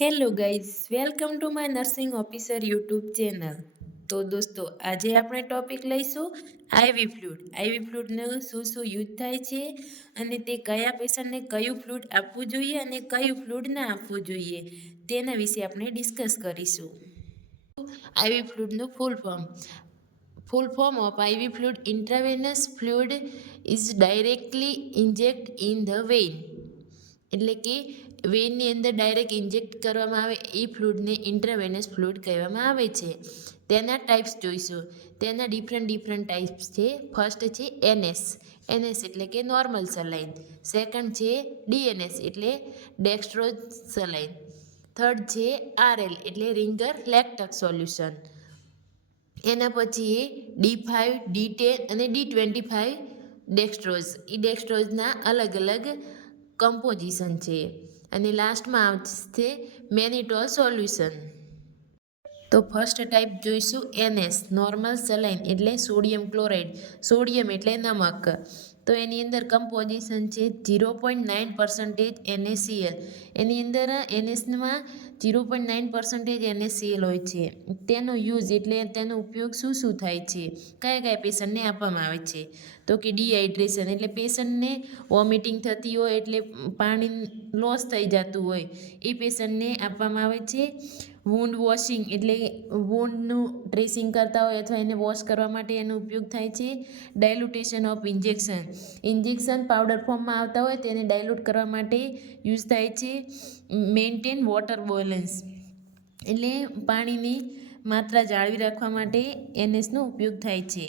Hello guys, welcome to my nursing officer YouTube channel. તો દોસ્તો, આજે આપણે ટોપિક લઈશું આઈવી ફ્લૂઇડ. આઈવી ફ્લૂઇડનું શું શું યુઝ થાય છે અને તે કયા પેશન્ટને કયું ફ્લૂઇડ આપવું જોઈએ અને કયું ફ્લૂઇડ ના આપવું જોઈએ તેના વિશે આપણે ડિસ્કસ કરીશું. આઈવી ફ્લૂઇડનું full form of IV fluid. Intravenous fluid is directly inject in the vein. એટલે કે વેઇનની અંદર ડાયરેક્ટ ઇન્જેક્ટ કરવામાં આવે એ ફ્લૂઇડને ઇન્ટ્રાવેનસ ફ્લૂઇડ કહેવામાં આવે છે. તેના ટાઈપ્સ જોઈશું. તેના ડિફરન્ટ ટાઈપ્સ છે. ફર્સ્ટ છે એનએસ. એનએસ એટલે કે નોર્મલ સલાઈન. સેકન્ડ છે ડીએનએસ એટલે ડેક્સ્ટ્રોઝ સલાઈન. થર્ડ છે આરએલ એટલે રિંગર લેક્ટક સોલ્યુશન. એના પછી D5, D10 અને D25 ડેક્સ્ટ્રોઝ. એ ડેક્સ્ટ્રોઝના અલગ અલગ કમ્પોઝિશન છે. અને લાસ્ટમાં આવશે મેનિટોલ સોલ્યુશન. તો ફર્સ્ટ ટાઈપ જોઈશું એનએસ નોર્મલ સલાઈન એટલે સોડિયમ ક્લોરાઇડ. સોડિયમ એટલે નમક. તો એની અંદર કમ્પોઝિશન છે 0.9% NaCl. એની અંદર એનએસમાં 0.9% NaCl હોય છે. તેનો યુઝ એટલે તેનો ઉપયોગ શું થાય છે, કયા પેશન્ટને આપવામાં આવે છે? તો કે ડિહાઇડ્રેશન એટલે પેશન્ટને વોમિટિંગ થતી હોય એટલે પાણી લોસ થઈ જતું હોય એ પેશન્ટને આપવામાં આવે છે. વૂન્ડ વોશિંગ એટલે વૂન્ડનું ડ્રેસિંગ કરતા હોય અથવા એને વોશ કરવા માટે એનો ઉપયોગ થાય છે. ડાયલ્યુટેશન ઓફ ઇન્જેક્શન પાવડર ફોર્મમાં આવતા હોય તેને ડાયલ્યુટ કરવા માટે યુઝ થાય છે. મેન્ટેન વોટર બેલેન્સ એટલે પાણીની માત્રા જાળવી રાખવા માટે એનએસનો ઉપયોગ થાય છે.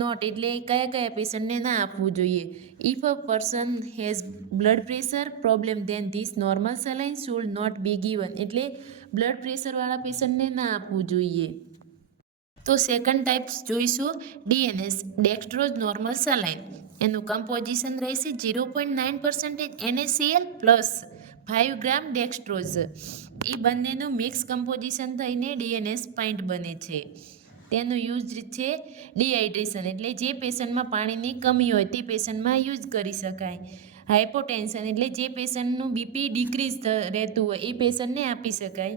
નોટ એટલે કયા પેશન્ટને ના આપવું જોઈએ. If a person has blood pressure problem then this normal saline should not be given. એટલે બ્લડ પ્રેશરવાળા પેશન્ટને ના આપવું જોઈએ. તો સેકન્ડ ટાઈપ્સ જોઈશું ડીએનએસ ડેક્સ્ટ્રોઝ નોર્મલ સલાઇન. એનું કમ્પોઝિશન રહેશે 0.9% NaCl પ્લસ 5 ગ્રામ ડેક્સ્ટ્રોઝ. એ બંનેનું મિક્સ કમ્પોઝિશન થઈને ડીએનએસ પાઇન્ટ બને છે. તેનો યુઝ છે ડિહાઇડ્રેશન એટલે જે પેશન્ટમાં પાણીની કમી હોય તે પેશન્ટમાં યુઝ કરી શકાય. હાઇપોટેન્શન એટલે જે પેશન્ટનું બીપી ડિક્રીઝ રહેતું હોય એ પેશન્ટને આપી શકાય.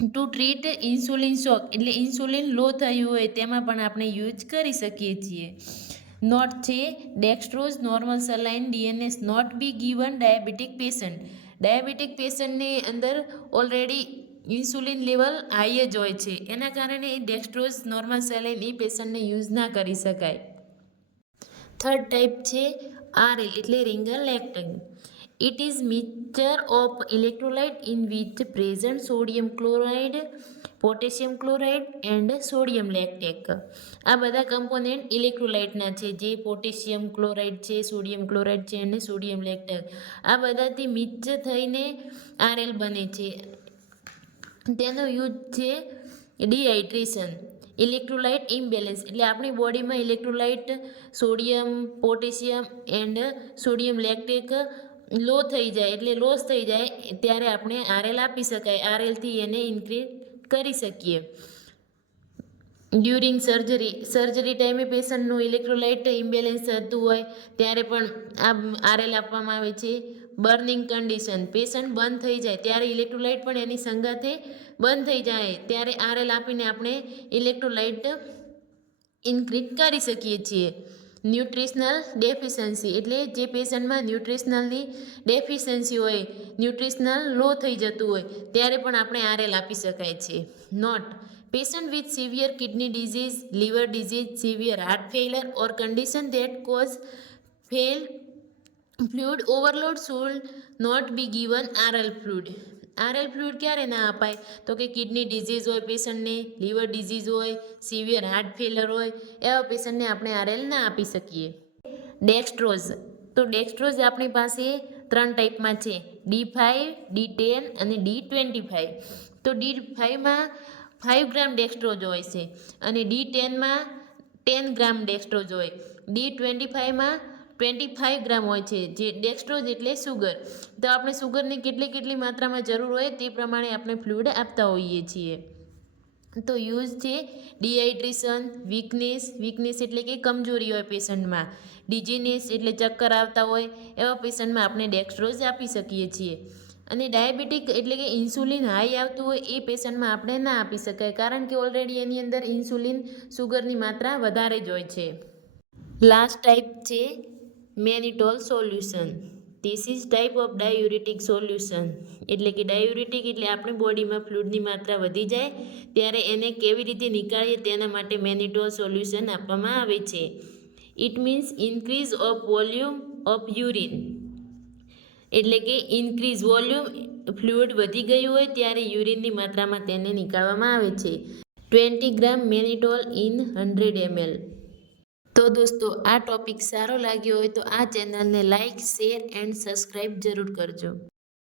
ટુ ટ્રીટ ઇન્સ્યુલિન શોક એટલે ઇન્સ્યુલિન લો થયું હોય તેમાં પણ આપણે યુઝ કરી શકીએ છીએ. નોટ છે dextrose normal saline DNS not be given diabetic patient. Diabetic પેશન્ટની અંદર ઓલરેડી ઇન્સ્યુલિન લેવલ હાઈ જ હોય છે, એના કારણે ડેક્સ્ટ્રોઝ નોર્મલ સેલાઇન એ પેશન્ટને યુઝ ના કરી શકાય. થર્ડ ટાઈપ છે આરએલ એટલે Ringer lactate. It is mixture of electrolyte in which present sodium chloride, potassium chloride and sodium lactate. આ બધા કમ્પોનેન્ટ ઇલેક્ટ્રોલાઇટના છે, જે પોટેશિયમ ક્લોરાઇડ છે, સોડિયમ ક્લોરાઇડ છે અને સોડિયમ લેક્ટેક. આ બધાથી મિક્સ થઈને આરએલ બને છે. તેનો યુઝ છે ડિહાઇડ્રેશન, ઇલેક્ટ્રોલાઇટ ઇમ્બેલેન્સ એટલે આપણી બોડીમાં electrolyte sodium, potassium and sodium lactate low થઈ જાય એટલે લોસ થઈ જાય ત્યારે આપણે આરએલ આપી શકાય. આરએલથી એને ઇન્ક્રીઝ કરી શકીએ. ડ્યુરિંગ સર્જરી ટાઈમે પેશન્ટનું ઇલેક્ટ્રોલાઇટ ઇમ્બેલેન્સ થતું હોય ત્યારે પણ આ આરએલ આપવામાં આવે છે. બર્નિંગ કન્ડિશન પેશન્ટ બંધ થઈ જાય ત્યારે ઇલેક્ટ્રોલાઇટ પણ એની સંગાથે બંધ થઈ જાય ત્યારે આરએલ આપીને આપણે ઇલેક્ટ્રોલાઇટ ઇન્ક્રીઝ કરી શકીએ છીએ. ન્યુટ્રિશનલ ડેફિશિયન્સી એટલે જે પેશન્ટમાં ન્યુટ્રિશનલની ડેફિશિયન્સી હોય, ન્યુટ્રિશનલ લો થઈ જતું હોય ત્યારે પણ આપણે આરએલ આપી શકાય છે. Not patient with severe kidney disease, liver disease, severe heart failure or condition that cause fluid overload should not be given RL fluid. RL fluid ક્યારે ના અપાય? તો કે કિડની ડિઝીઝ હોય પેશન્ટને, લીવર ડિઝીઝ હોય, સિવિયર હાર્ટ ફેલર હોય એવા પેશન્ટને આપણે આરએલ ના આપી શકીએ. ડેક્સ્ટ્રોઝ તો ડેક્સ્ટ્રોઝ આપણી પાસે 3 ટાઈપમાં છે, D5, D10 અને D25. તો D5માં 5 ગ્રામ ડેક્સ્ટ્રોઝ હોય છે અને D10માં 10 ગ્રામ ડેક્સ્ટ્રોઝ હોય. D25માં 25 ગ્રામ હોય છે. જે ડેક્સ્ટ્રોઝ એટલે સુગર. તો આપણે સુગરની કેટલી માત્રામાં જરૂર હોય તે પ્રમાણે આપણે ફ્લુઇડ આપતા હોઈએ છીએ. તો યુઝ છે ડિહાઇડ્રેશન, વીકનેસ એટલે કે કમજોરી હોય પેશન્ટમાં, ડિઝીનેસ એટલે ચક્કર આવતા હોય એવા પેશન્ટમાં આપણે ડેક્સ્ટ્રોઝ આપી શકીએ છીએ. અને ડાયાબિટીક એટલે કે ઇન્સ્યુલિન હાઈ આવતું હોય એ પેશન્ટમાં આપણે ના આપી શકાય, કારણ કે ઓલરેડી એની અંદર ઇન્સ્યુલિન સુગરની માત્રા વધારે જ હોય છે. લાસ્ટ ટાઈપ છે mannitol solution. This is type of diuretic solution. એટલે કે ડાયુરિટિક એટલે આપણી બોડીમાં ફ્લુઇડની માત્રા વધી જાય ત્યારે એને કેવી રીતે નીકાળીએ તેના માટે મેનિટોલ સોલ્યુશન આપવામાં આવે છે. It means increase of volume of urine. એટલે કે ઇન્ક્રીઝ વોલ્યુમ, ફ્લુઇડ વધી ગયું હોય ત્યારે યુરિનની માત્રામાં તેને નીકાળવામાં આવે છે. 20 ગ્રામ મેનિટોલ ઇન 100 ml. તો દોસ્તો, આ ટોપિક સારો લાગ્યો હોય તો આ ચેનલને લાઇક, શેર એન્ડ સબસ્ક્રાઈબ જરૂર કરજો.